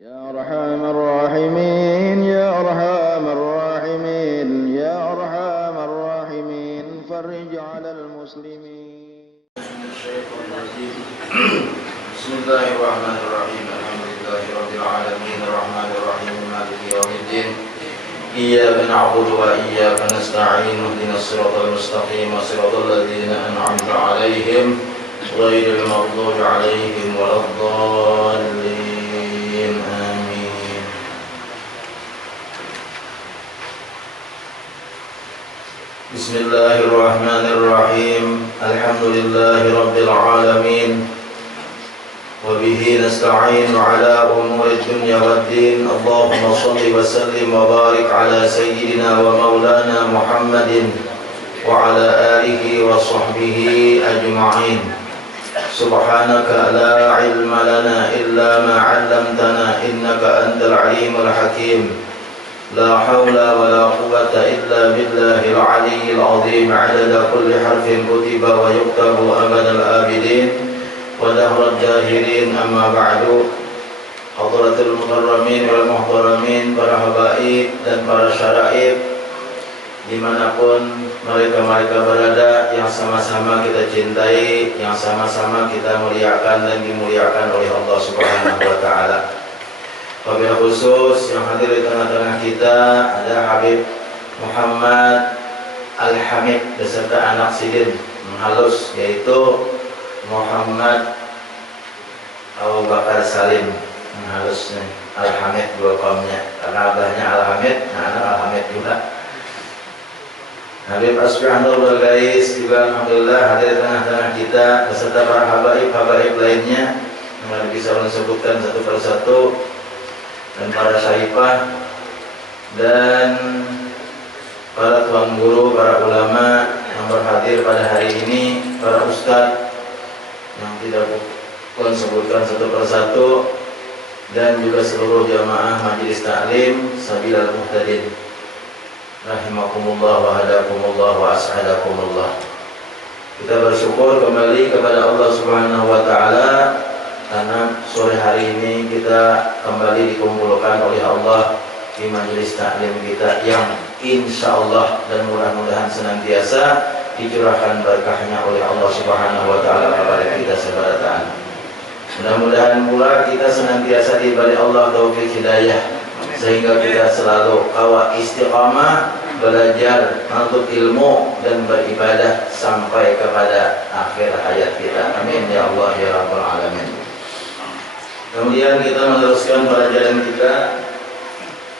يا أرحم الراحمين يا أرحم الراحمين يا أرحم الراحمين فرج على المسلمين. بسم الله الرحمن الرحيم الحمد لله رب العالمين الرحمن الرحيم مالك يوم الدين إياك نعبد وإياك نستعين اهدنا الصراط المستقيم صراط الذين أنعمت عليهم غير المغضوب عليهم ولا الضالين آمين. بسم الله الرحمن الرحيم الحمد لله رب العالمين وبه نستعين على أمور الدنيا والدين اللهم صل وسلم وبارك على سيدنا ومولانا محمد وعلى آله وصحبه أجمعين. سبحانك لا علم لنا إلا ما علمتنا إنك أنت العليم الحكيم. لا حول ولا قوة إلا بالله العلي العظيم عدد كل حرف كتب ويكتب أبد الآبدين ودهر الجاهلين. أما بعد. Hadratul mukarramin wal muhtaramin, para habaib dan para syaraib dimanapun mereka berada, yang sama-sama kita cintai, yang sama-sama kita muliakan dan dimuliakan oleh Allah Subhanahu wa Ta'ala. Wabil khusus yang hadir di tengah-tengah kita ada Habib Muhammad Al-Hamid beserta anak sidin halus, yaitu Muhammad Abu Bakar Salim halusnya Al-Hamid, dua kaumnya, karena abahnya Al-Hamid, anak Al-Hamid juga. Habib Asfi'anul Bargais juga alhamdulillah hadir di tengah-tengah kita beserta para habaib lainnya yang bisa disebutkan satu persatu, dan para syarifah dan para tuan guru, para ulama yang berhadir pada hari ini, para ustadz yang tidak pun sebutkan satu persatu, dan juga seluruh jamaah majelis taklim Sabilal Muhtadin rahimakumullah wa hadakumullah wa as'adakumullah. Kita bersyukur kembali kepada Allah Subhanahu wa Ta'ala karena sore hari ini kita kembali dikumpulkan oleh Allah di majelis taklim kita yang insya Allah dan mudah-mudahan senantiasa dicurahkan berkahnya oleh Allah Subhanahu wa Ta'ala kepada kita sebaratan. Mudah-mudahan pula kita senantiasa diberi Allah taufik hidayah sehingga kita selalu kawal istiqamah belajar, menuntut ilmu dan beribadah sampai kepada akhir hayat kita. Amin ya Allah ya Rabbal Alamin. Kemudian kita meneruskan pelajaran kita.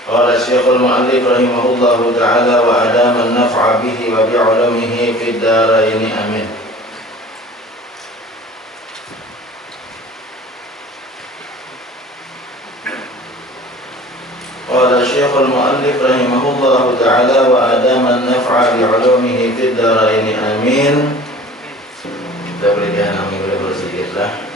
Qala Syekhul Mu'allif rahimahullahu ta'ala wa adama an-naf'a bihi wa bi'ulumihi fid daraini amin. Qala Syekhul Mu'allif rahimahullahu ta'ala wa adama an-naf'a bi'ulumihi fid daraini amin. Kita berikan amin dulu sedikitlah.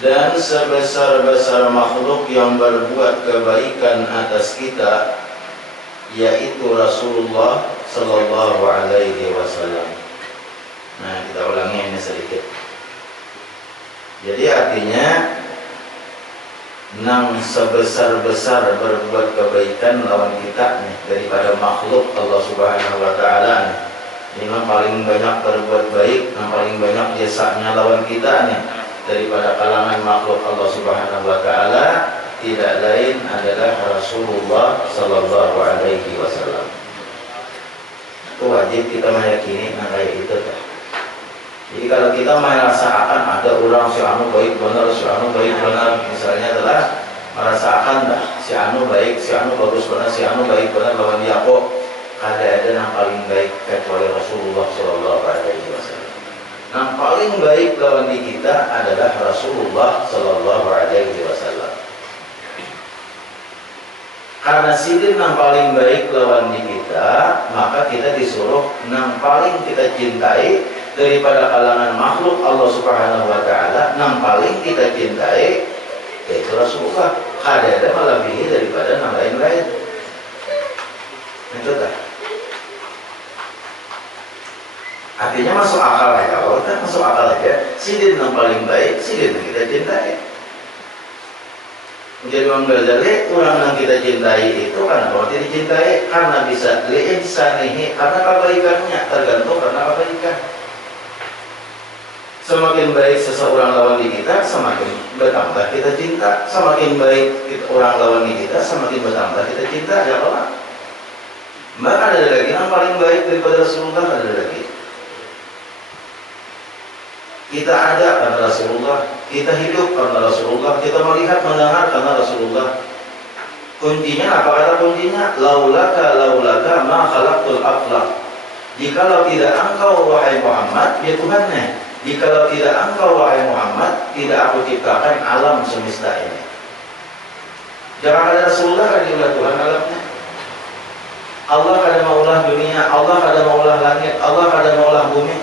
Dan sebesar-besar makhluk yang berbuat kebaikan atas kita, yaitu Rasulullah Sallallahu Alaihi Wasallam. Nah, kita ulangi ini sedikit. Jadi artinya, nang sebesar-besar berbuat kebaikan lawan kita nih daripada makhluk Allah Subhanahu Wa Taala nih. Ini yang paling banyak berbuat baik, yang paling banyak jasanya lawan kita nih daripada kalangan makhluk Allah Subhanahu wa Ta'ala tidak lain adalah Rasulullah Sallallahu Alaihi Wasallam. Itu wajib kita meyakini kayak itu dah. Jadi kalau kita merasakan ada orang si anu baik benar, si anu baik benar, misalnya adalah merasakan dah si anu baik, si anu bagus benar, si anu baik benar lawan dia kok ada yang paling baik kecuali Rasulullah Sallallahu Alaihi Wasallam. Yang paling baik lawan di kita adalah Rasulullah Sallallahu Alaihi Wasallam. Karena sidin yang paling baik lawan di kita, maka kita disuruh yang paling kita cintai daripada kalangan makhluk Allah Subhanahu Wa Taala, yang paling kita cintai yaitu Rasulullah. Ada melebihi daripada yang lain-lain. Itu dah. Artinya masuk akal aja, kalau kita masuk akal aja, sidin yang paling baik, sidin yang kita cintai. Jadi Imam Ghazali, orang yang kita cintai itu karena berarti dicintai karena bisa li'ihsanihi, karena kebaikannya, tergantung karena kebaikan. Semakin baik seseorang lawan di kita, semakin bertambah kita cinta. Semakin baik orang lawan di kita, semakin bertambah kita cinta. Ya Allah. Maka ada lagi yang paling baik daripada Rasulullah, ada lagi. Kita ada karena Rasulullah, kita hidup karena Rasulullah, kita melihat, mendengar karena Rasulullah. Kuncinya apa kata kuncinya? Laulaka ma khalaqtul aflaq. Jikalau tidak engkau wahai Muhammad, ya Tuhannya. Jikalau tidak engkau wahai Muhammad, tidak aku ciptakan alam semesta ini. Jangan ada Rasulullah kan diulah Tuhan alamnya. Allah kada maulah dunia, Allah kada maulah langit, Allah kada maulah bumi.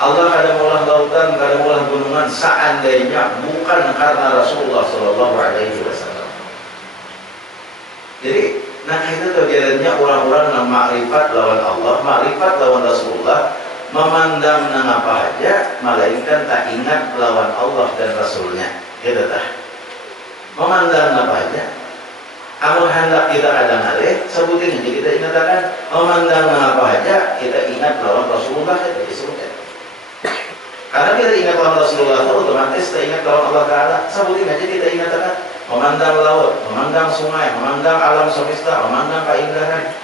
Allah kada maulah lautan, kada maulah gunungan, seandainya bukan karena Rasulullah Shallallahu Alaihi Wasallam. Jadi, nah itu terjadinya orang-orang yang makrifat lawan Allah, makrifat lawan Rasulullah, memandang nang apa aja, melainkan tak ingat lawan Allah dan Rasulnya. Gitu tak? Memandang apa aja. Amun hendak kita kadang alih, sebutin aja kita ingatkan. Memandang nang apa aja, kita ingat lawan Rasulullah itu disebutkan. Karena kita ingat lawan Rasulullah, otomatis kita ingat lawan Allah Ta'ala. Sebutin aja kita ingatkan. Memandang laut, memandang sungai, memandang alam semesta, memandang keindahan,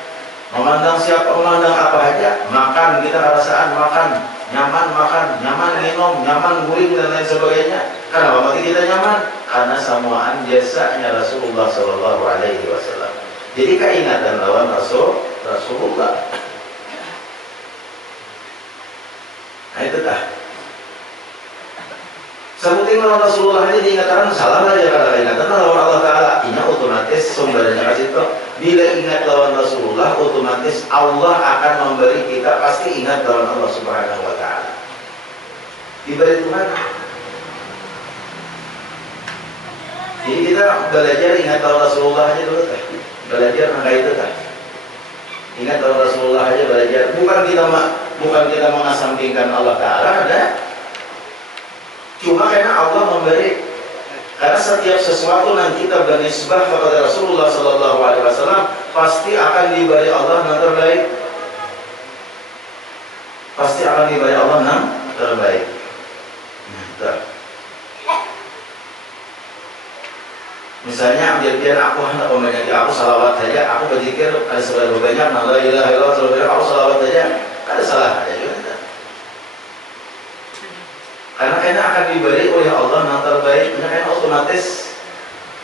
memandang siapa, memandang apa aja. Makan, kita rasaan makan, nyaman minum, nyaman guling dan lain sebagainya. Kenapa bagi kita nyaman? Karena samaan jasanya Rasulullah Shallallahu Alaihi Wasallam. Jadi keingatan lawan Rasulullah. Nah itu dah. Sebutin lawan Rasulullah ini diingatkan salah aja karena ingatan lawan Allah Ta'ala. Ini otomatis sumbernya kasih itu. Bila ingat lawan Rasulullah, otomatis Allah akan memberi kita pasti ingat lawan Allah Subhanahu Wa Ta'ala. Diberi Tuhan. Jadi kita belajar ingat lawan Rasulullah aja dulu kan. Belajar angka itu kan. Ingat lawan Rasulullah aja belajar. Bukan kita mengasampingkan Allah Ta'ala ada. Cuma karena Allah memberi, karena setiap sesuatu yang kita bernisbah kepada Rasulullah Sallallahu Alaihi Wasallam pasti akan diberi Allah yang terbaik. Pasti akan diberi Allah yang terbaik. Nah, misalnya ambil aku hendak membanyak aku salawat saja, aku berpikir ada seberapa banyak, la ilaha illallah, aku salawat saja, ada salah aja juga. Karena akan diberi oleh Allah yang terbaik, karena otomatis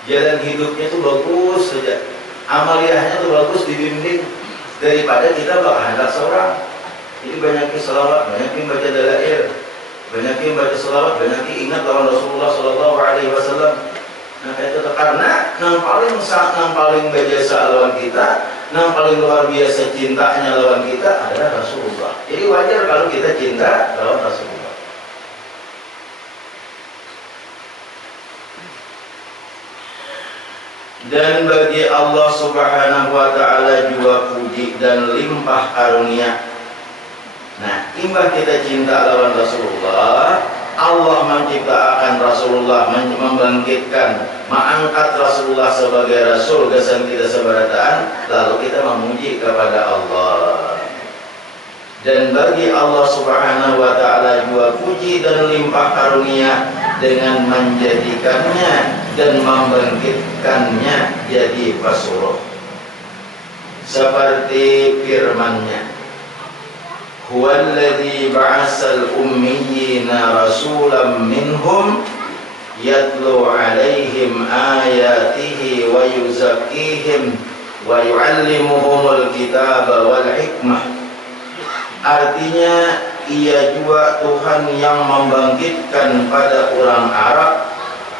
jalan hidupnya itu bagus saja, amaliyahnya itu bagus dibimbing daripada kita berkehendak seorang. Jadi banyakin salawat, banyakin baca dalail, banyakin baca salawat, banyakin ingat lawan Rasulullah Sallallahu Alaihi Wasallam. Nah itu karena yang paling berjasa lawan kita, yang paling luar biasa cintanya lawan kita adalah Rasulullah. Jadi wajar kalau kita cinta lawan Rasulullah. Dan bagi Allah Subhanahu Wa Ta'ala juga puji dan limpah karunia. Nah, imbah kita cinta lawan Rasulullah, Allah menciptakan Rasulullah, membangkitkan, mengangkat Rasulullah sebagai Rasul, kesan kita seberataan, lalu kita memuji kepada Allah. Dan bagi Allah Subhanahu Wa Ta'ala juga puji dan limpah karunia dengan menjadikannya dan membangkitkannya jadi pasuruh. Seperti firman-Nya, huwallazi ba'asal ummiyina rasulam minhum yatlu alaihim ayatihi wa yuzakkihim wa yu'allimuhumul kitaba wal hikmah. Artinya ia juga Tuhan yang membangkitkan pada orang Arab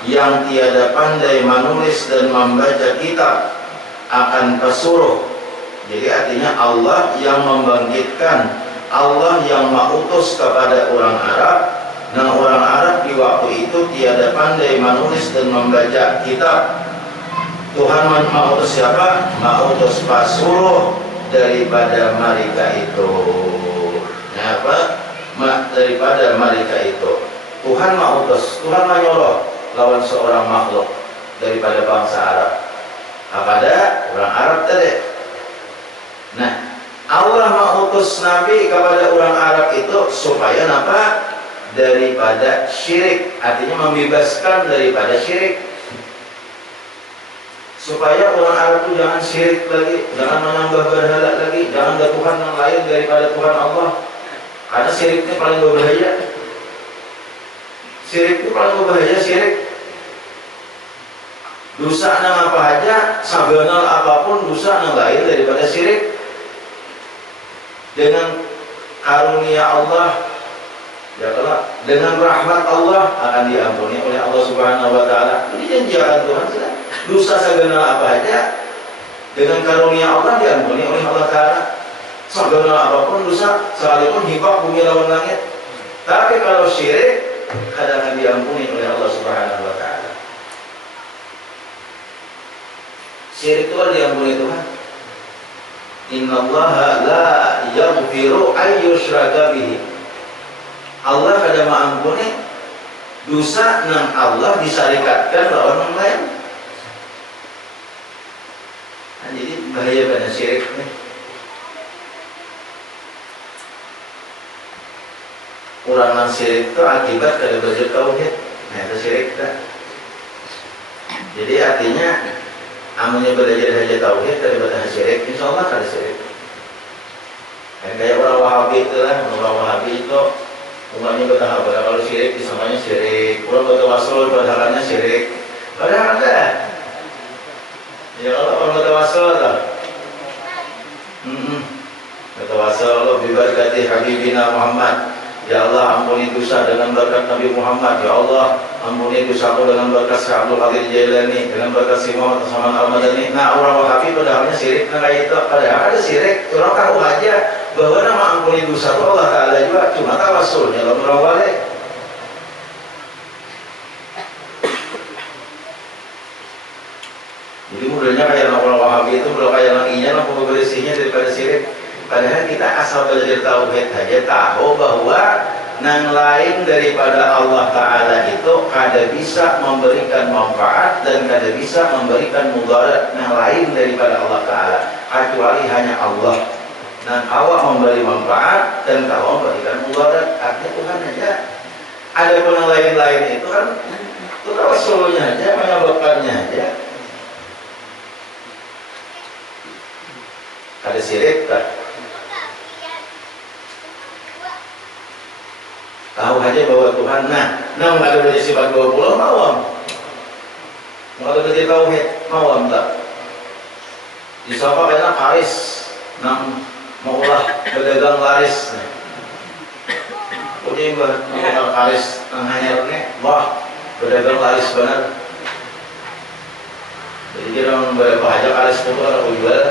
yang tiada pandai menulis dan membaca kitab akan pesuruh. Jadi artinya Allah yang membangkitkan, Allah yang mengutus kepada orang Arab. Dan orang Arab di waktu itu tiada pandai menulis dan membaca kitab. Tuhan mengutus siapa? Mengutus pesuruh daripada mereka itu. Daripada mereka itu Tuhan mengutus, Tuhan menyuruh lawan seorang makhluk. daripada bangsa Arab. Kepada orang Arab tadi. Nah, Allah mengutus Nabi kepada orang Arab itu supaya apa? Daripada syirik, artinya membebaskan daripada syirik. Supaya orang Arab itu jangan syirik lagi, jangan menambah berhala lagi, jangan ada Tuhan yang lain daripada Tuhan Allah. Karena syirik itu paling berbahaya. Syirik itu paling berbahaya, syirik. Dosa nang apa aja, sabanal apapun dosa nang lain daripada syirik. Dengan karunia Allah, ya kalau dengan rahmat Allah akan diampuni oleh Allah Subhanahu wa taala. Ini janjian Tuhan sudah. Dosa sabanal apa aja dengan karunia Allah diampuni oleh Allah taala. Sabanal apapun dosa, sekalipun hibah bumi lawan langit. Tapi kalau syirik kadang akan diampuni oleh Allah Subhanahu wa taala. Syirik itu kan diampuni Tuhan. Innallaha la yaghfiru ay yushraka bihi. Allah kada mengampuni dosa nang Allah disyarikatkan lawan orang lain. Nah, jadi bahaya pada syirik nih. Orang nang syirik itu akibat dari belajar tauhid. Nah, itu syirik tak. Jadi artinya amunnya belajar saja tauhid daripada syirik, insya Allah kada syirik. Dan kayak orang Wahabi itu lah, orang Wahabi itu umatnya bertahap, kalau syirik disangkanya syirik, orang bertawasul berharapnya syirik. Padahal ada. Ya kalau orang bertawasul lah. Bertawasul Allah bibarakati Habibina Muhammad. Ya Allah ampuni dosa dengan berkat Nabi Muhammad. Ya Allah ampuni dosaku dengan berkat Syekh Abdul Qadir Jailani, dengan berkat Syekh Muhammad Saman Al-Madani. Nah, orang Wahabi padahalnya syirik nah kayak itu. Padahal ada syirik. Orang tahu aja bahwa nama ampuni dosa Allah Ta'ala juga cuma tawasulnya orang wali. Jadi modelnya kayak orang Wahabi itu belum kayak lakinya lampu bersihnya daripada syirik. Padahal kita asal belajar tauhid saja tahu bahwa nang lain daripada Allah Ta'ala itu kada bisa memberikan manfaat dan kada bisa memberikan mudarat nang lain daripada Allah Ta'ala kecuali hanya Allah. Nang Allah memberi manfaat dan Allah memberikan mudarat, artinya Tuhan aja. Ada pun yang lain-lain itu kan itu rasulnya aja, menyebabkannya aja. Ada syirik tak? Tahu aja bahwa Tuhan, nah nggak ada belajar sifat 20 mawam, nggak ada belajar tauhid mawam tak. Di sofa kayaknya karis, nang maulah berdagang laris. Udah berdagang karis, nang hanyarnya, wah berdagang laris benar. Jadi kita berapa aja karis itu kalau jual,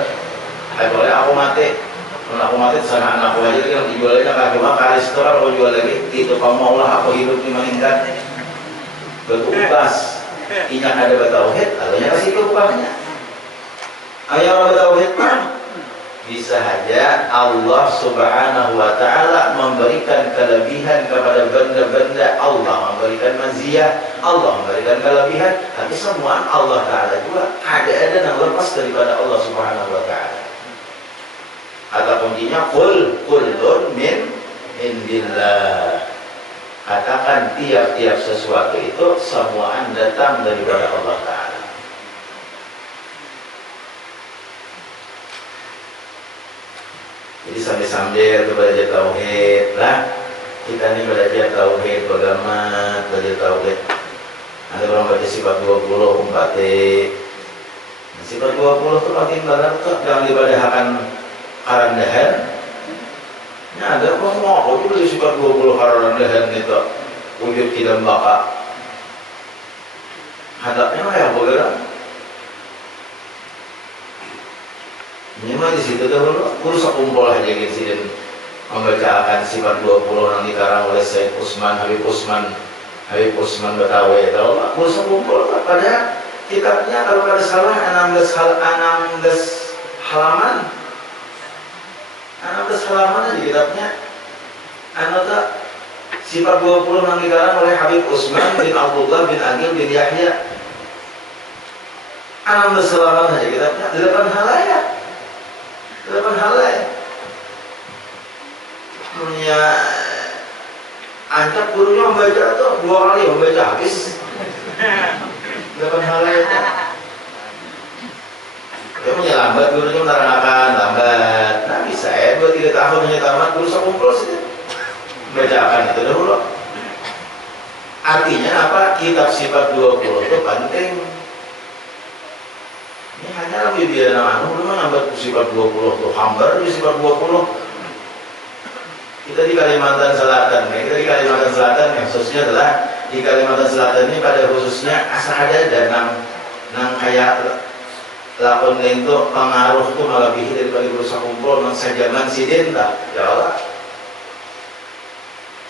boleh aku mati. Kalau aku mati sana anakku aja yang dijualnya nggak cuma karis itu kalau jual lagi itu kamu maulah aku hidup di meningkat berubas ingat ada bertauhid lalunya kasih keupahnya. Ayo bertauhid bisa saja Allah Subhanahu wa Ta'ala memberikan kelebihan kepada benda-benda. Allah memberikan maziyah, Allah memberikan kelebihan, tapi semua Allah Ta'ala juga ada yang lepas daripada Allah Subhanahu wa Ta'ala. Kata kuncinya kullun min indillah. Katakan tiap-tiap sesuatu itu semuaan datang daripada Allah Ta'ala. Jadi sambil-sambil kita belajar tauhid lah. Kita ini belajar tauhid agama, belajar tauhid. Ada orang baca sifat 20 umpati. Sifat 20 itu makin banget tuh jangan dibadahakan karandahan. Ini ada kok mau juga sifat 20 karandahan itu wujud tidak baka. Hadapnya kayak boleh. Ini mah di situ dahulu urus kumpul aja gitu sih dan membacakan sifat 20 yang dikarang oleh Syekh Usman Habib Usman Betawi. Tahu nggak? Urus kumpul pada kitabnya kalau ada salah 16 halaman. 16 halaman aja kitabnya. Anota sifat 20 yang dikarang oleh Habib Usman bin Abdullah bin Agil bin Yahya. Alam bersalaman saja kita punya 8 halayak. 8 halayak. Punya ancap gurunya membaca tuh 2 kali membaca habis. 8 halayak. Dia punya lambat, gurunya menerangkan lambat. Nah bisa ya 2-3 tahun hanya tamat guru sekumpul saja. Bacakan itu dahulu. Artinya apa? Kitab sifat 20 itu penting. Ini hanya lebih biar anu belum nambah sifat 20 tuh hambar di sifat 20. Kita di Kalimantan Selatan, kita di Kalimantan Selatan yang khususnya adalah di Kalimantan Selatan ini pada khususnya asal ada nang kayak lakon itu pengaruh tuh melebihi daripada guru sakumpul nang sajaman sidin tak ya Allah.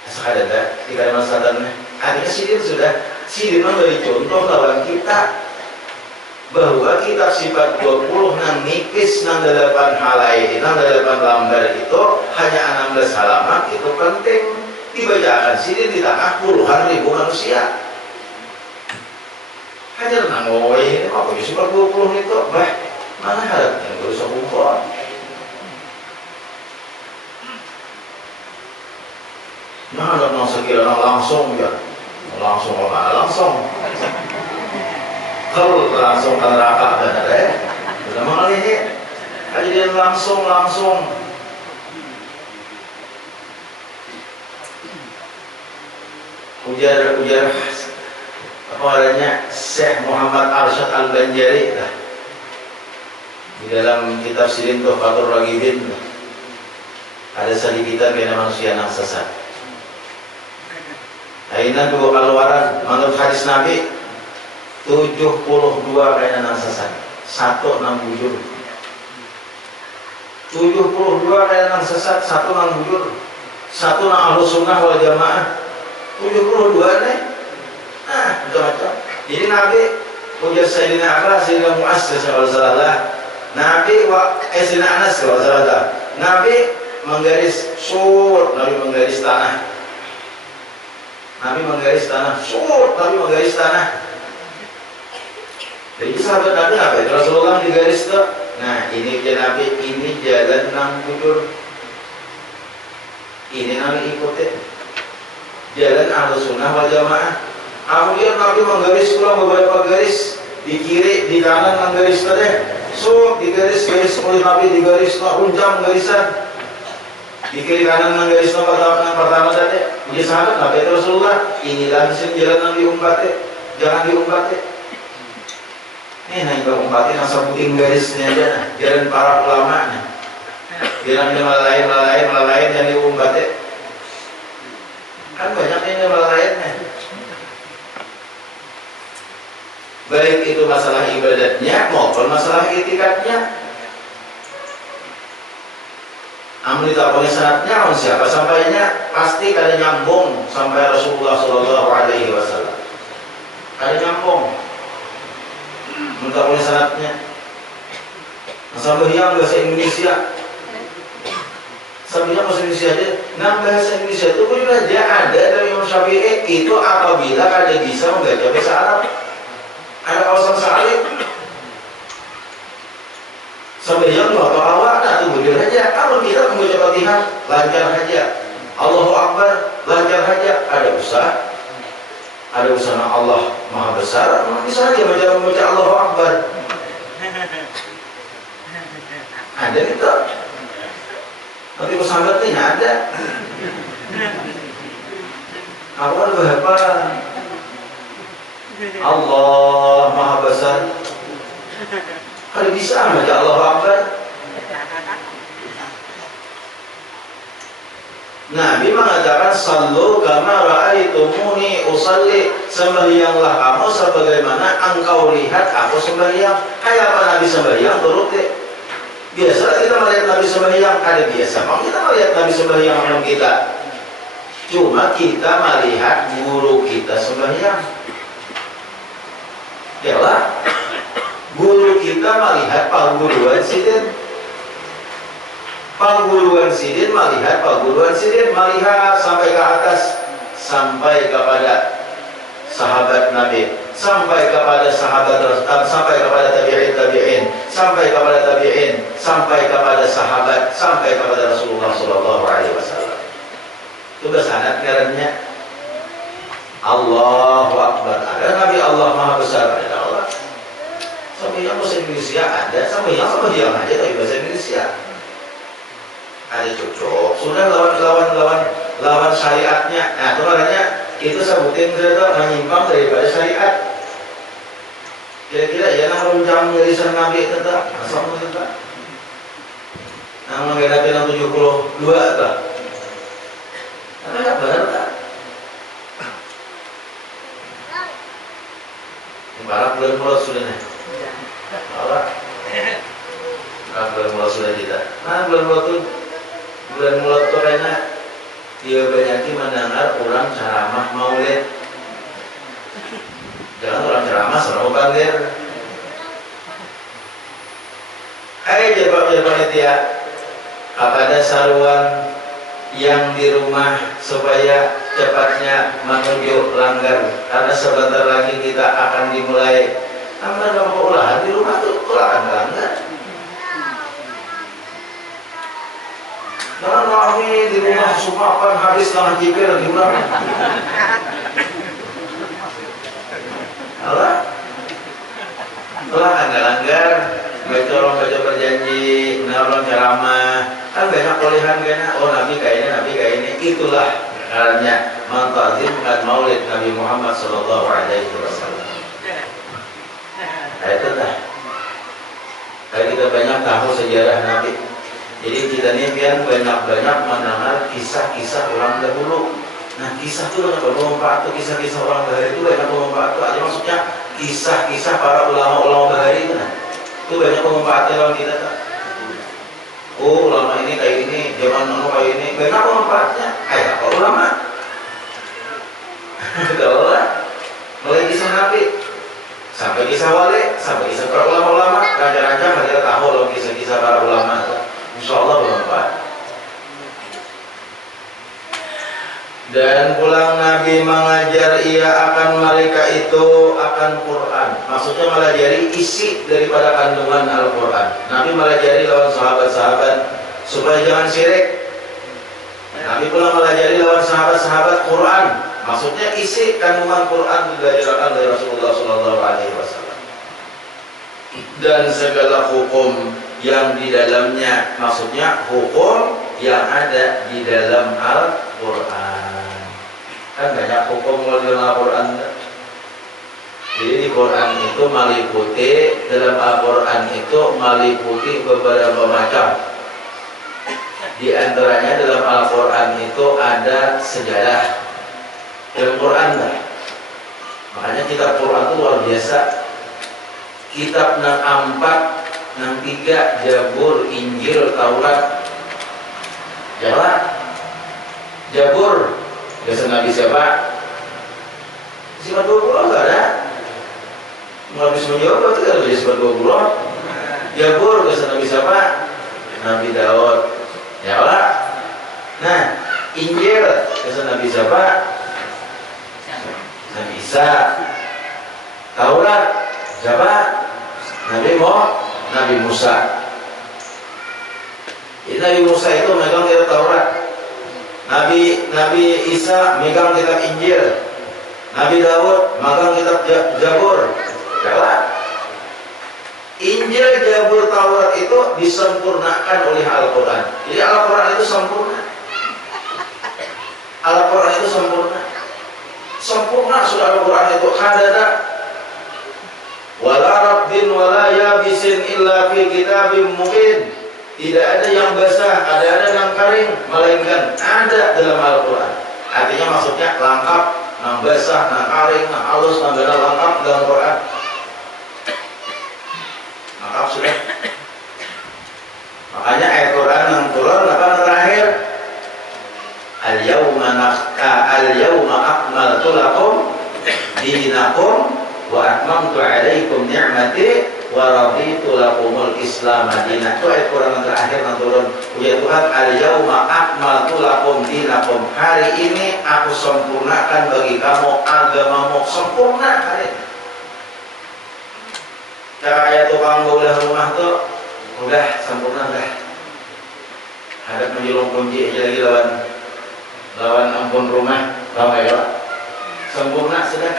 Asal ada di Kalimantan Selatan. Artinya sidin memberi contoh lawan kita bahwa kitab sifat 20 nang nipis nang 8 halai nang 8 lembar itu hanya 16 halaman itu penting dibacakan sidin di tengah puluhan ribu manusia. Hanya nang ini apa sifat 20 itu mana harapnya guru sekumpul. Nah ada nang sekira nang langsung ya langsung apa langsung kalau langsung ke neraka dan ada ya udah mengalih aja dia langsung ujar apa adanya Syekh Muhammad Arsyad Al-Banjari di dalam kitab Sirin Tuhfatur Ragibin ada sedikitan kena manusia yang sesat. Aina 2 keluaran menurut hadis Nabi 72 kainan nang sesat, 1 nang bujur. 72 kainan nang sesat, 1 nang bujur. 1 nang Ahlus Sunnah wal Jamaah. 72 nih. Nah, macam-macam. Jadi Nabi ujar Sayyidina Abbas, Sayyidina Mu'az kalau salah. Nabi Sayyidina Anas kalau salah. Nabi menggaris sur, Nabi menggaris tanah. Nabi menggaris tanah, sur, Nabi menggaris tanah. Jadi sahabat Nabi apa itu? Rasulullah digaris tuh. Nah ini Nabi, ini jalan nang bujur. Ini Nabi ikutin. Jalan Ahlus Sunnah wal Jamaah. Kemudian Nabi menggaris ulang beberapa garis di kiri, di kanan nang garis tadi. So digaris oleh Nabi digaris unjang garisan. Di kiri kanan nang garis pertama tadi. Jadi sahabat Nabi itu Rasulullah. Inilah jalan nang diumpati, jangan diumpati. Ini yang umpatin asal puting garisnya aja nah. Jalan para ulama nah. Jalan melalain yang diumpatin. Kan banyak ini melalainnya. Baik itu masalah ibadatnya maupun masalah etikatnya. Amun ditakoni sanadnya siapa sampainya pasti kada nyambung sampai Rasulullah Shallallahu Alaihi Wasallam. Kada nyambung. Minta oleh sanatnya sampai yang bahasa Indonesia sampai bahasa Indonesia aja nah bahasa Indonesia itu pun aja ada dari Imam Syafi'i itu apabila ada bisa membaca bahasa Arab ada kawasan salib sampai yang atau awak nah itu bujur aja kalau kita membaca Fatihah lancar aja Allahu Akbar lancar aja ada usaha Allah Maha Besar, bisa aja membaca Allahu Akbar. Ada itu. Nanti pesawat ini ada. Awal berapa? Allah Maha Besar. Kalau bisa membaca Allahu Akbar. Nabi mengatakan sallu kama ra'aitumuni usalli, sembahyanglah kamu sebagaimana engkau lihat aku sembahyang. Kayak apa Nabi sembahyang turuti. Biasa kita melihat Nabi sembahyang ada biasa. Kalau kita melihat Nabi sembahyang sama kita, cuma kita melihat guru kita sembahyang. Yalah, guru kita melihat pangguruan sidin. Pangguruan sidin melihat pangguruan sidin melihat sampai ke atas, sampai kepada sahabat Nabi, sampai kepada sahabat, sampai kepada sampai kepada tabi'in, sampai kepada sahabat, sampai kepada Rasulullah sallallahu alaihi wasallam. Itu bersanad karena Allahu Akbar. Ada Nabi Allah Maha Besar, ada Allah. Sampai yang bahasa Indonesia ada, sampai yang sama dia aja tapi bahasa Indonesia. Ada cocok. Sudah lawan syariatnya. Nah, sebenarnya itu sebutin kita menyimpang daripada syariat. Kira-kira ya nah runcang dari sang Nabi tetap, asal tetap. Nah, menghadapi 72 tak. Karena nggak benar tak. Para bulan mulai sudah nih. Allah. Bulan mulai sudah tidak. Nah, bulan mulai itu karena dia banyak mendengar orang ceramah maulid. Jangan orang ceramah selalu bandir. Ayo jawab ya. Kepada saruan yang di rumah supaya cepatnya menuju langgar, karena sebentar lagi kita akan dimulai. Tambah nama olahan di rumah tuh olahan langgar. Jangan kami di rumah sumapan habis setengah jipir di rumah. Allah, olahan langgar. Baca orang baca berjanji, orang ceramah, kan banyak olehan kayaknya. Oh Nabi kayak ini, itulah karena mentazimkan maulid Nabi Muhammad sallallahu alaihi wasallam. Nah itu dah. Kayak kita banyak tahu sejarah Nabi. Jadi kita ini kan banyak mendengar kisah-kisah orang dahulu. Nah kisah itu banyak bermanfaat tuh, kisah-kisah orang dahulu itu banyak bermanfaat tuh. Artinya maksudnya kisah-kisah para ulama-ulama dahulu itu nah. Itu banyak pemanfaatnya lawan kita tak? Oh ulama ini kayak ini, zaman dulu kayak ini, banyak pemanfaatnya. Kayak apa ulama? Kalau lah, mulai kisah Nabi, sampai kisah wali, sampai kisah para ulama-ulama, raja-raja kita tahu loh kisah-kisah para ulama. Insya Allah bermanfaat. Dan pulang Nabi mengajar ia akan mereka itu akan Quran. Maksudnya melajari isi daripada kandungan Al-Quran. Nabi melajari lawan sahabat-sahabat supaya jangan syirik. Nabi pulang melajari lawan sahabat-sahabat Quran. Maksudnya isi kandungan Quran diajarkan dari Rasulullah SAW. Dan segala hukum yang di dalamnya, maksudnya hukum yang ada di dalam Al-Quran. Kan banyak hukum dalam Al-Quran. Jadi di Quran itu meliputi, dalam Al-Quran itu meliputi beberapa macam. Di antaranya dalam Al-Quran itu ada sejarah. Dalam Quran lah. Makanya kitab Quran itu luar biasa. Kitab nang 4, nang 3, Jabur, Injil, Taurat. Jabur. Biasa Nabi siapa? Sifat 20 enggak ada. Habis menjawab itu kan sifat 20. Jabur biasa Nabi siapa? Nabi Daud. Ya Allah. Nah, Injil biasa Nabi siapa? Nabi Isa. Taurat siapa? Nabi Musa. Jadi Nabi Musa itu megang kitab Taurat. Nabi Isa megang kitab Injil. Nabi Daud megang kitab Jabur. Jalan. Injil, Jabur, Taurat itu disempurnakan oleh Al-Quran. Jadi Al-Quran itu sempurna. Al-Quran itu sempurna. Sempurna sudah Al-Quran itu hadada. Wala rabbin wala yabisin illa fi kitabim mubin. Tidak ada yang basah, ada yang kering, melainkan ada dalam Al-Quran. Artinya maksudnya lengkap, nang basah, nang kering, nang halus, nang benar lengkap dalam Quran. Lengkap sudah. Makanya ayat Quran yang turun apa terakhir? Al-yawma akmaltu lakum dinakum wa atmamtu alaikum ni'mati wa raditu lakumul Islam madinah. Itu ayat Quran yang terakhir yang turun. Ya Tuhan, al-yawma akmaltu lakum dinakum. Hari ini aku sempurnakan bagi kamu agamamu. Sempurna hari ini. kayak tukang bola rumah tuh udah sempurna dah. Ada menjulung kunci aja lagi lawan ampun rumah, ramai ya. Sempurna sudah.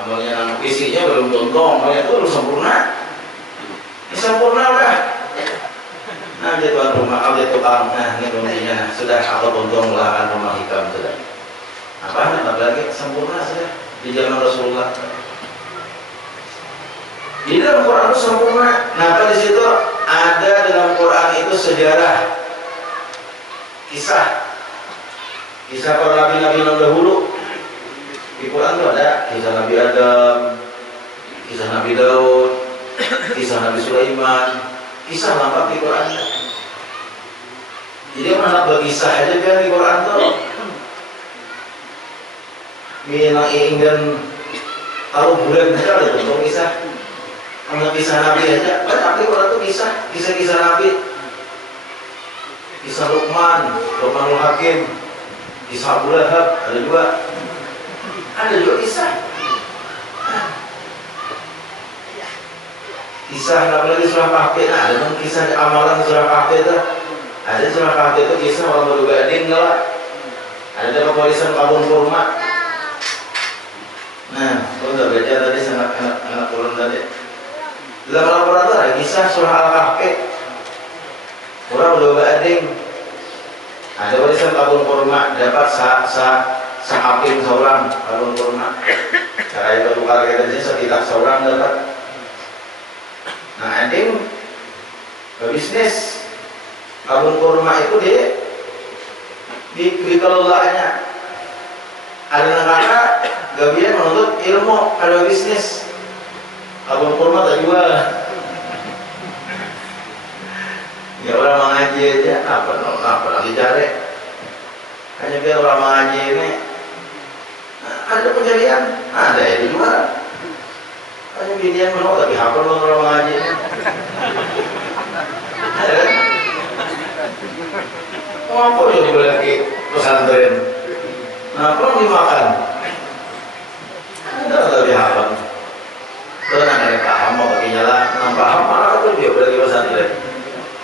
Amalnya nama isinya belum tontong, itu belum sempurna. Ini sempurna udah. Nah dia tuan rumah, dia tukang, nah ini kuncinya, nah, sudah atau tontong melakukan rumah hikam sudah. Apa lagi sempurna sudah di zaman Rasulullah. Di dalam Quran itu sempurna. Nah, di situ ada dalam Quran itu sejarah, kisah para nabi-nabi yang dahulu. Di Quran itu ada kisah Nabi Adam, kisah Nabi Daud, kisah Nabi Sulaiman, kisah lengkap di Quran. Jadi mana berkisah aja kan di Quran tuh. Minang ingin tahu bulan aja ada untuk kisah. Kalau kisah Nabi aja, banyak di Quran tuh kisah-kisah Nabi. Kisah Luqmanul Hakim, kisah Abu Lahab, ada juga kisah. Kisah apalagi surah Kahfi, ada kan kisah amalan surah Kahfi itu. Ada surah Kahfi itu kisah orang bergading enggak? Ada kepolisian kabun kurma. Nah, kalau udah baca tadi sangat anak turun tadi. Dalam Al-Quran itu ada kisah surah Al-Kahfi. Orang bergading. Ada warisan kabun kurma, dapat sahakim seorang kabun kurma. Cara itu tukar kita setidak seorang dapat. Nah, ending bisnis kabun kurma itu dikelolanya. Ada negara gabian menuntut ilmu, ada bisnis. Kabun kurma tak jual. Ya orang mengaji aja, apa lagi cari? Hanya biar orang mengaji ini ada pencarian, ada yang dijual. Hanya binian menolak, tapi hafal orang mengaji ini. Ada kan? Apa yang dijual lagi pesantren? Nah, apa dimakan? Ada lebih hafal. Tenang ada paham, mau pakai nyala, paham mana itu dia pergi pesantren.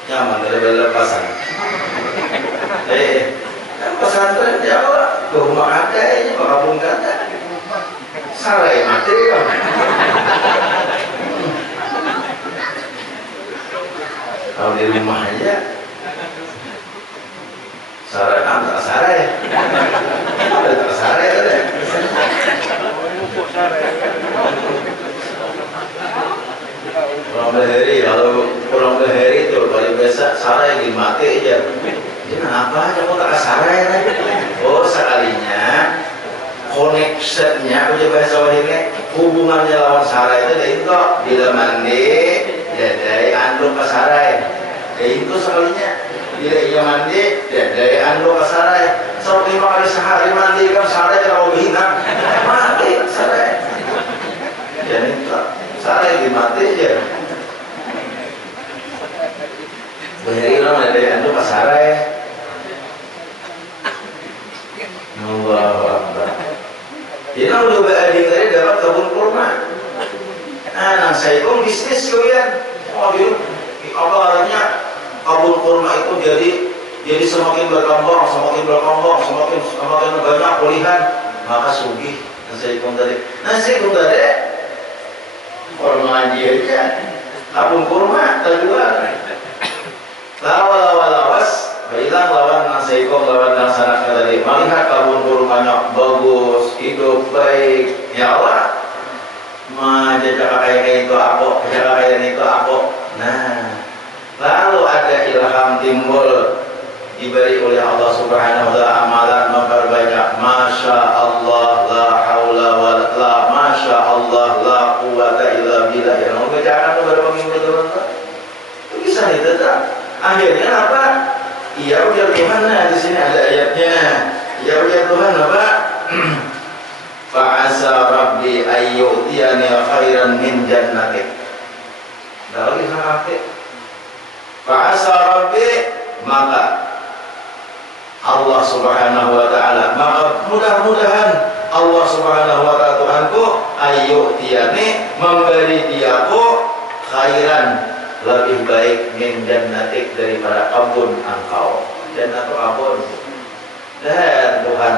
Nyaman dari lepasan. Pesantren ya Allah, ke rumah ada ini, kampung ada. Sarai mati ya. Kalau di rumah aja, sarai tak sarai. Ada tak sarai ada. Kurang dari itu paling biasa sarai dimati aja. Ini apa aja mau tak sarai kan? Oh sekalinya connectionnya udah bahasa ini hubungannya lawan sarai itu dari itu bila mandi ya dari anduk ke sarai. Dari itu sekalinya bila ia mandi ya dari anduk ke sarai. 5 kali sehari mandi kan sarai kalau bina mati sarai. Jadi sarai dimati aja. Bahari orang ada yang anduk ke sarai. Allah Akbar. Jadi kalau udah berading tadi dapat kabun kurma. Nah, saya itu bisnis kalian. Oh, apa artinya kabun kurma itu jadi semakin berkembang, semakin banyak pilihan, maka sugih. Saya itu tadi orang ngaji aja kabun kurma terjual. Lawas bilang lawan nasaikom lawan laksanakan tadi melihat kabun kurmanya bagus, hidup baik, ya Allah jaga kayak itu apa, jaga kayak itu apa. Nah, lalu ada ilham timbul diberi oleh Allah Subhanahu wa taala amalan memperbanyak masya Allah la haula wa la masya Allah la quwwata illa billah. Ya mau bacakan beberapa minggu dulu itu bisa ditetap. Akhirnya apa? Ya ujar Tuhan, nah di sini ada ayatnya. Ya ujar Tuhan apa? Fa'asa Rabbi ayyutiyani khairan min jannatik. Dah lagi sangat. Fa'asa Rabbi, maka Allah Subhanahu wa taala, maka mudah-mudahan Allah Subhanahu wa taala Tuhanku kepadaku ayo tiane memberi diaku khairan lebih baik min jannatik daripada kebun engkau. Jannah kebun. Dan Tuhan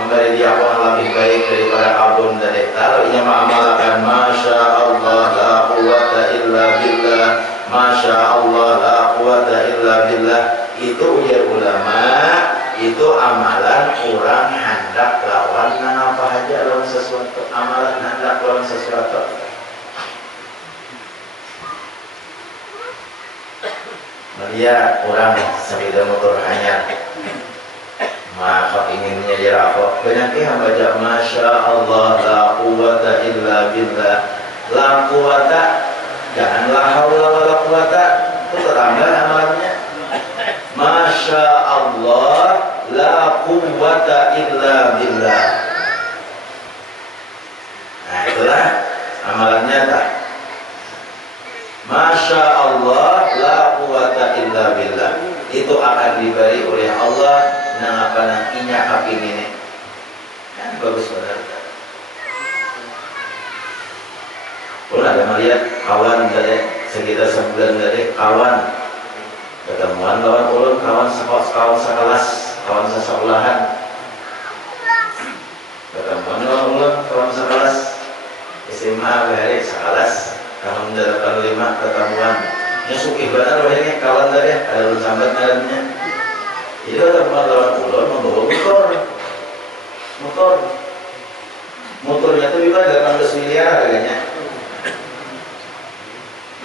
memberi dia yang lebih baik daripada kebun tadi. Kalau ia mengamalkan masya Allah la quwata illa billah, masya Allah la quwata illa billah, itu ujar ulama, itu amalan orang hendak lawan apa aja lawan sesuatu, amalan hendak lawan sesuatu. Melihat orang sepeda motor hanya maka inginnya dia apa? Banyak yang baca masya Allah la quwata illa billah, la quwata, janganlah haula wala quwata, itu terambah amalannya. Masya Allah la quwata illa billah. Nah itulah amalannya tak. Masya Allah la quwata illa billah, itu akan diberi oleh Allah nang apa nang inya kaki ini kan bagus benar. Pun ada melihat kawan dari sekitar sebulan dari kawan ketemuan lawan ulun, kawan sekelas, kawan sesekolahan, ketemuan lawan ulun, kawan sekelas SMA hari sekelas tahun 85 ketemuan nyusuki benar wahnya kawan dari ada ulun sambat ngarannya. Jadi teman lawan ulun membawa motornya itu juga 18 miliar harganya,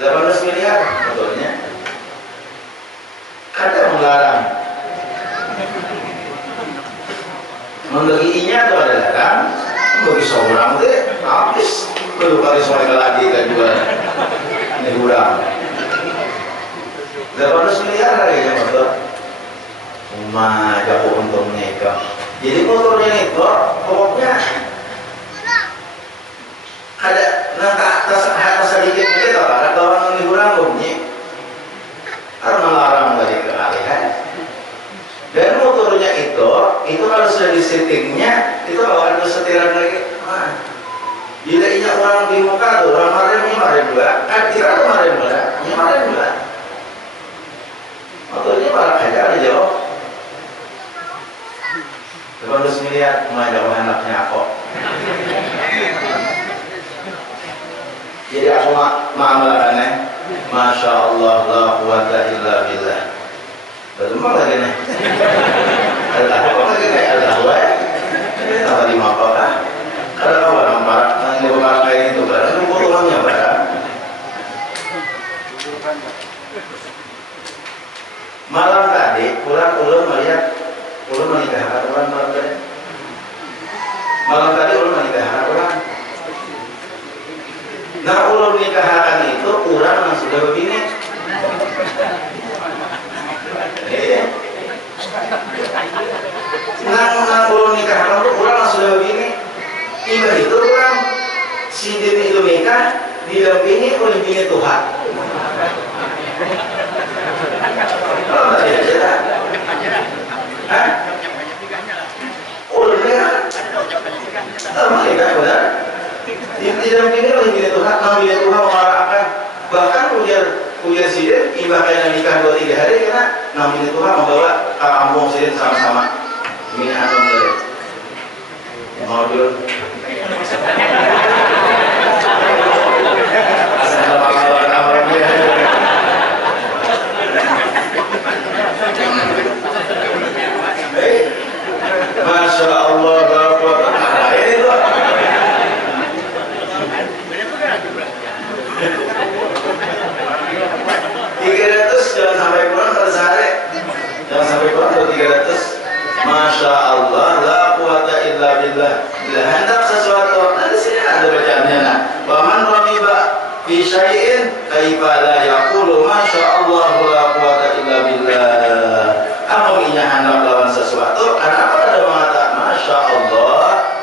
18 miliar motornya. Ada melarang membagi tuh ada larang, bagi seorang deh habis baru kali sore lagi kedua ini kurang 18 miliar harganya motor. Jago untungnya itu. Jadi motornya itu pokoknya ada nangka sedikit begitu, ada kawan yang kurang bunyi karena melarang dari kealihan. Dan motornya itu kalau sudah di settingnya itu kalau ada setiran lagi. Bila ini orang di muka tuh orang kemarin juga, kan kira kemarin juga. Motornya malah aja jauh. 18 miliar mulai jauh anaknya aku. Jadi aku mengamalkannya masya Allah la quwata illa billah. Bagaimana lagi nih? Allah apa lagi nih? Allah wa apa di mapakah? Karena kau orang barat yang dibuka kayak itu barang itu orangnya barang. Malam tadi ulun melihat ulun menikahkan orang malam tadi. Malam tadi ulun menikahkan orang. Nah ulun menikahkan itu orang yang sudah begini. Nah ulun menikahkan itu orang yang sudah begini. Ibadah itu orang si diri itu nikah didampingi oleh bini Tuhan. Kalau tadi aja. Hah? Ulunnya mereka benar didampingi oleh bini Tuhan, bini Tuhan mengarahkan. Bahkan ujar sidin ibadah yang nikah 2-3 hari karena bini Tuhan membawa ke kampung sidin sama-sama bini anum dari mau dulu asal pengalaman amalannya. Masya Allah Bapak. Nah ini tuh 300 jangan sampai kurang pada sehari. Jangan sampai kurang dari 300. Masya Allah la quwata illa billah. Bila hendak sesuatu, nanti sini ada bacaannya. Nah, waman ramiba fi syai'in kaifa la yaqulu masya Allah la quwata illa billah. Kamu ingin hendak lawan sesuatu, kenapa ada mengatakan masya Allah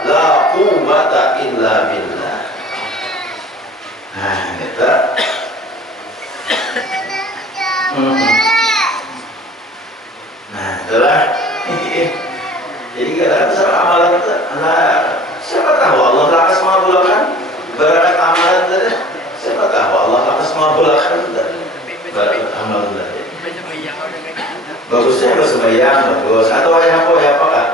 la quwata illa billah. Nah, kita nah, itulah. Jadi kadang-kadang amalan itu, siapa tahu Allah lakas mengabulkan sembahyang bagus. Atau wayah apakah?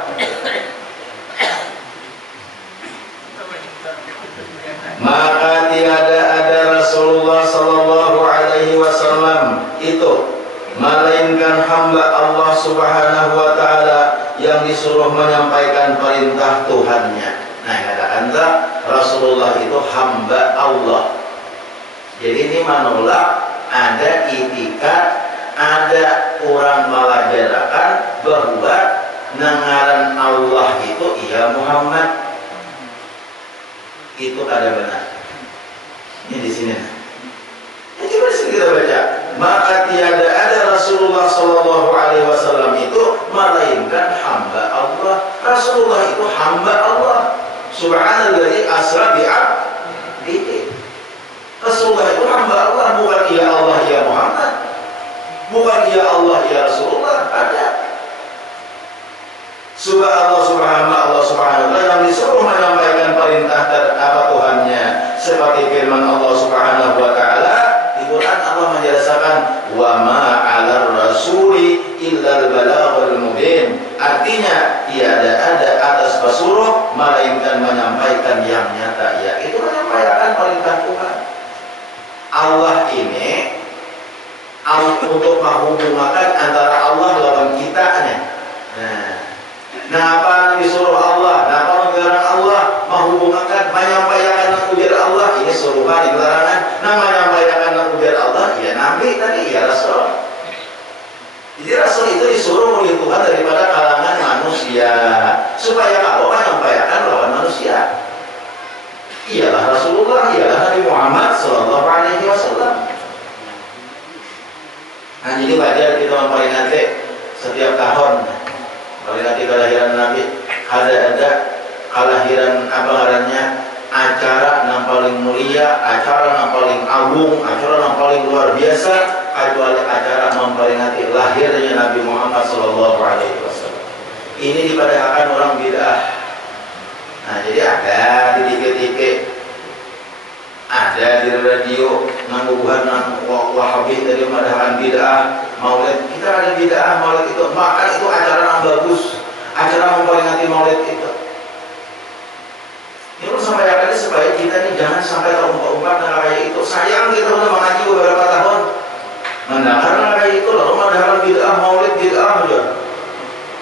Maka tiada ada Rasulullah sallallahu alaihi wasallam itu melainkan hamba Allah Subhanahu wa taala yang disuruh menyampaikan perintah Tuhannya. Nah, katakan Rasulullah itu hamba Allah. Jadi ini menolak ada itikat, ada orang melajarakan bahwa nangaran Allah itu iya Muhammad. Itu kada benar. Ini di sini. Ya, coba kita baca. Maka tiada ada Rasulullah sallallahu alaihi wasallam itu melainkan hamba Allah. Rasulullah itu hamba Allah. Subhanalladzi asra bi'abdihi. Rasulullah itu hamba Allah, bukan ya Allah ya Muhammad. Bukan ya Allah ya Rasulullah. Ada. Allah subhanahu wa ta'ala yang disuruh menyampaikan perintah apa Tuhannya seperti firman Allah subhanahu wa ta'ala di Quran. Allah menjelaskan wa ma 'alar rasuli illal balaghul mubin. Artinya tiada ada atas pesuruh melainkan menyampaikan yang nyata, yaitu menyampaikan perintah Tuhan. Allah ini untuk menghubungkan antara Allah lawan kitanya. Nah, apa disuruh Allah? Nah, apa negara Allah menghubungkan, menyampaikan ujar Allah? Ini suruhan, ini larangan. Nah, menyampaikan ujar Allah, ya Nabi tadi, ya Rasul. Jadi Rasul itu disuruh oleh Tuhan daripada kalangan manusia, supaya kalau menyampaikan lawan manusia. Ialah Rasulullah, ialah Nabi Muhammad Sallallahu Alaihi Wasallam. Nah, jadi wajar kita memperingati setiap tahun. Kalau nanti kelahiran Nabi ada kelahiran apa ngarannya, acara yang paling mulia, acara yang paling agung, acara yang paling luar biasa, kecuali acara memperingati lahirnya Nabi Muhammad Sallallahu Alaihi Wasallam. Ini dipadahkan orang bid'ah. Nah, jadi ada di TV, ada di radio nangguhan Wahabi dari madahan bid'ah. Maulid, kita ada bid'ah maulid itu, maka itu acara yang bagus, acara memperingati maulid itu. Ini pun sampai kali supaya kita ini jangan sampai terumpat-umpat dengan kayak itu. Sayang kita udah mengaji beberapa tahun, mendengar kayak itu, lalu mendengar bid'ah maulid bid'ah aja,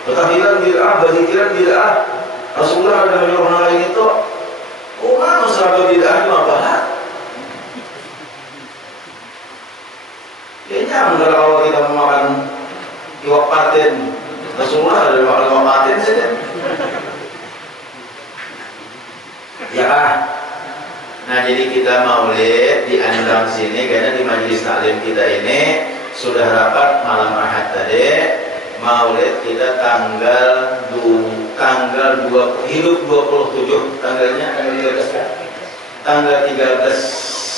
tahlilan bid'ah, bazikiran bid'ah. Rasulullah ada menyuruh lain itu, mana masalah bid'ah itu apa? Kayaknya enggak kalau kita mau makan iwak patin, Rasulullah ada makan iwak patin saja. Ya kan? Nah, jadi kita maulid di Andang sini karena di majelis taklim kita ini sudah rapat malam Ahad tadi. Maulid kita tanggal 20 hidup 27 tanggalnya tanggal 13 kan? Tanggal 13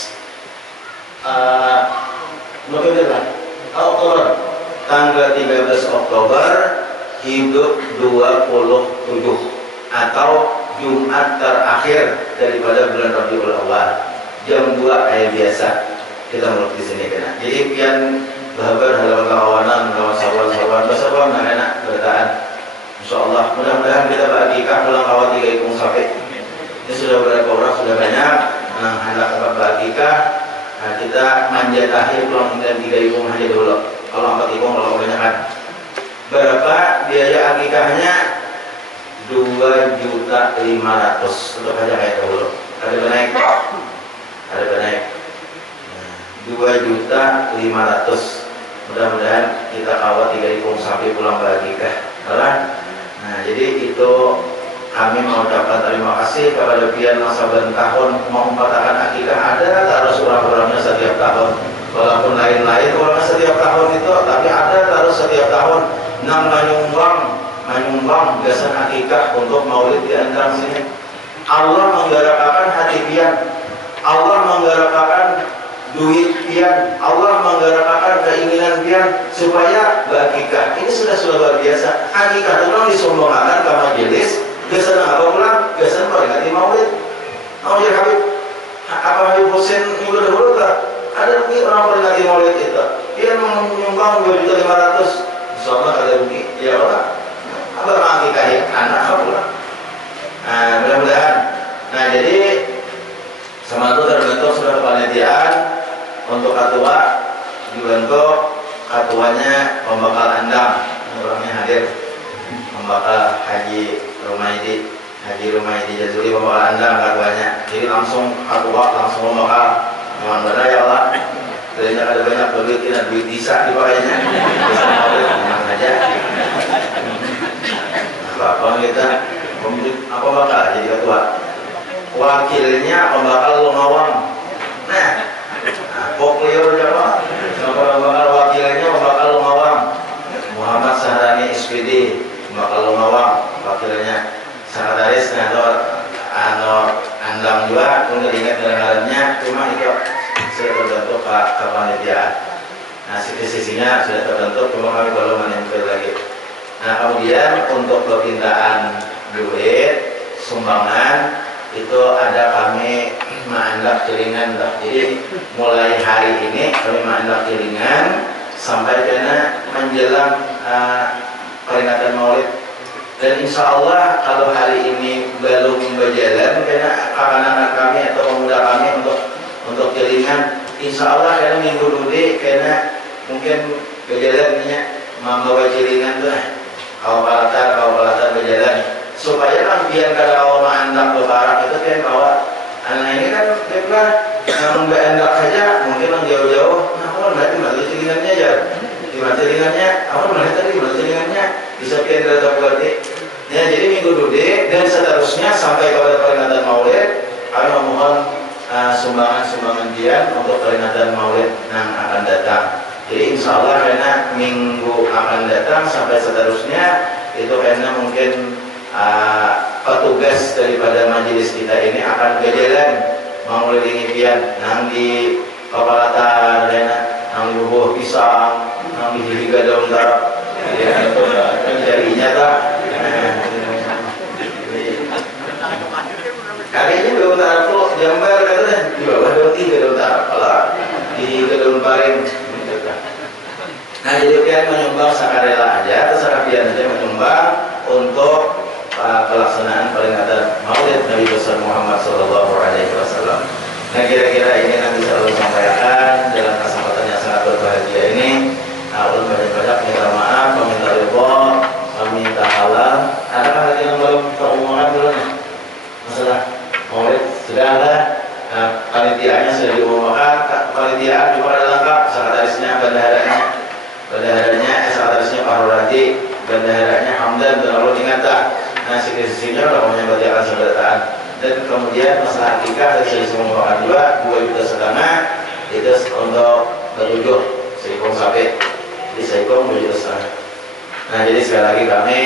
Oktober, tanggal 13 Oktober hidup 27 atau Jumat terakhir daripada bulan Rabiul Awal jam 2 kayak biasa kita mulai di sini kena. Jadi pian bahabar halaman kawanan, kawan sahabat-sahabat, bersama enak bertahan. Insyaallah mudah-mudahan kita bahagia pulang kawat 3 ikung sampai. Ini sudah berapa orang sudah banyak hendak dapat bahagia. Nah, kita manja tahir pulang tinggal 3 ikung aja dulu. Kalau 4 ikung kalau kebanyakan. Berapa biaya akikahnya? 2.500.000 untuk aja kayak dahulu. Ada naik? Ada naik. 2.500.000. Mudah-mudahan kita kawat 3 ikung sampai pulang bahagia. Nah, jadi itu kami mengucapkan terima kasih kepada pian saban tahun mau mempertahankan akikah. Ada taruh surah-surahnya setiap tahun, walaupun lain-lain orangnya setiap tahun itu, tapi ada taruh setiap tahun nang menyumbang biasa akikah untuk maulid di antara sini. Allah menggerakkan hati pian, Allah menggerakkan duit pian, Allah menggerakkan keinginan pian supaya berakikah. Ini sudah luar biasa. Akikah itu memang disombongkan ke majelis. Biasanya apa pulang? Biasanya peringati maulid. Maulid Habib Habib Hussein minggu dahulu tak? Ada orang peringati maulid itu. Dia menyumbang 2.500.000. insyaallah kada rugi ya Allah apa mengikahi anak pula. Nah mudah-mudahan jadi sama itu terbentuk sudah kepanitiaan untuk ketua dibentuk ketuanya pembakal andam orangnya hadir pembakal Haji Rumaidi Jazuli pembakal andam ketuanya jadi langsung ketua langsung pembakal mohon benar ya Allah ternyata ada banyak duit dan duit bisa dipakainya bisa mau tenang aja apa kita pemilik apa bakal jadi ketua wakilnya pembakal Lumawang Poklio Jawa pembakal wakilnya pembakal Lumawang Muhammad Sahrani SPD pembakal Lumawang wakilnya sekretaris atau andam juga untuk ingat dalamnya cuma itu sudah terbentuk kepanitiaan. Nah sisi-sisinya sudah terbentuk cuma kami belum menempel lagi. Nah kemudian untuk permintaan duit sumbangan itu ada kami ma'andak celingan. Jadi mulai hari ini kami ma'andak celingan sampai kena menjelang peringatan Maulid. Dan insya Allah kalau hari ini belum berjalan karena anak-anak kami atau pemuda kami untuk celingan, insya Allah karena minggu dulu karena mungkin berjalannya membawa celingan tuh kau palatar berjalan supaya kan biar kalau anak lebaran itu kan bawa anak ini kan mereka yang berendak saja mungkin yang jauh-jauh nah aku nanti mati celingannya ya gimana celingannya aku nanti tadi gimana celingannya bisa pian kereta berarti ya jadi minggu dulu dan seterusnya sampai kepada peringatan Maulid kami memohon sumbangan pian untuk peringatan Maulid yang akan datang. Jadi insya Allah karena minggu akan datang sampai seterusnya itu karena mungkin petugas daripada majelis kita ini akan berjalan mengelilingi pian nang di Kapalatar, nang di buah pisang, nang di higa daun darah, ya itu jadinya tak. Kayaknya daun darah tuh gambar katanya di bawah daun darah, kalau di daun paring. Nah jadi pian menyumbang sakarela aja, terserah pian aja menyumbang untuk pelaksanaan peringatan Maulid Nabi besar Muhammad SAW. Nah kira-kira ini nanti saya akan sampaikan dalam kesempatan yang sangat berbahagia ini. Ulun banyak-banyak minta maaf, meminta ridho, meminta halal. Adakah lagi yang belum terumumkan belum? Masalah Maulid sudah ada, panitianya sudah diumumkan, panitiaan juga ada lengkap, sekretarisnya, bendaharanya, sekretarisnya Pak Rorati, bendaharanya Hamdan dan Allah ingatan. Nah sisi-sisinya udah punya bacaan seberataan dan kemudian masalah akikah dari sisi menggunakan juga 2,5 juta itu untuk bertujuh seikong sapi di seikong 2,5 juta. Nah jadi sekali lagi kami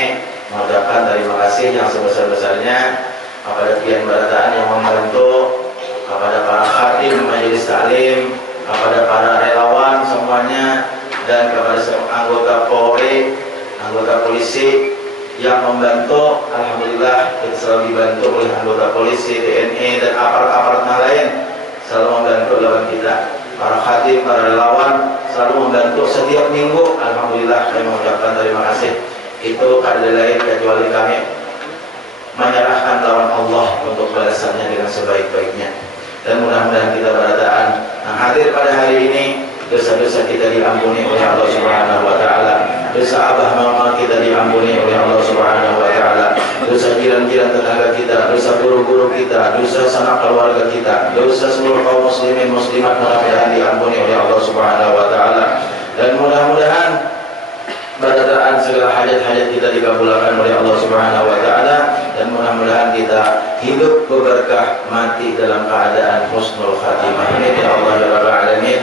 mengucapkan terima kasih yang sebesar-besarnya kepada pian barataan yang membantu, kepada para khatim majelis taklim, kepada para relawan semuanya dan kepada anggota Polri, anggota polisi yang membantu. Alhamdulillah kita selalu dibantu oleh anggota polisi, TNI dan aparat-aparat lain selalu membantu lawan kita. Para khadim, para relawan selalu membantu setiap minggu. Alhamdulillah kami mengucapkan terima kasih. Itu ada lain kecuali kami menyerahkan lawan Allah untuk balasannya dengan sebaik-baiknya. Dan mudah-mudahan kita berataan yang hadir pada hari ini dosa-dosa kita diampuni oleh Allah Subhanahu wa taala. Dosa abah mama kita diampuni oleh Allah Subhanahu wa taala. Dosa jiran-jiran tetangga kita, dosa guru-guru kita, dosa sanak keluarga kita, dosa seluruh kaum muslimin muslimat mudah-mudahan diampuni oleh Allah Subhanahu wa taala. Dan mudah-mudahan berataan segala hajat-hajat kita dikabulkan oleh Allah Subhanahu wa taala dan mudah-mudahan kita hidup berberkah mati dalam keadaan husnul khatimah. Amin ya Allah ya rabbal alamin.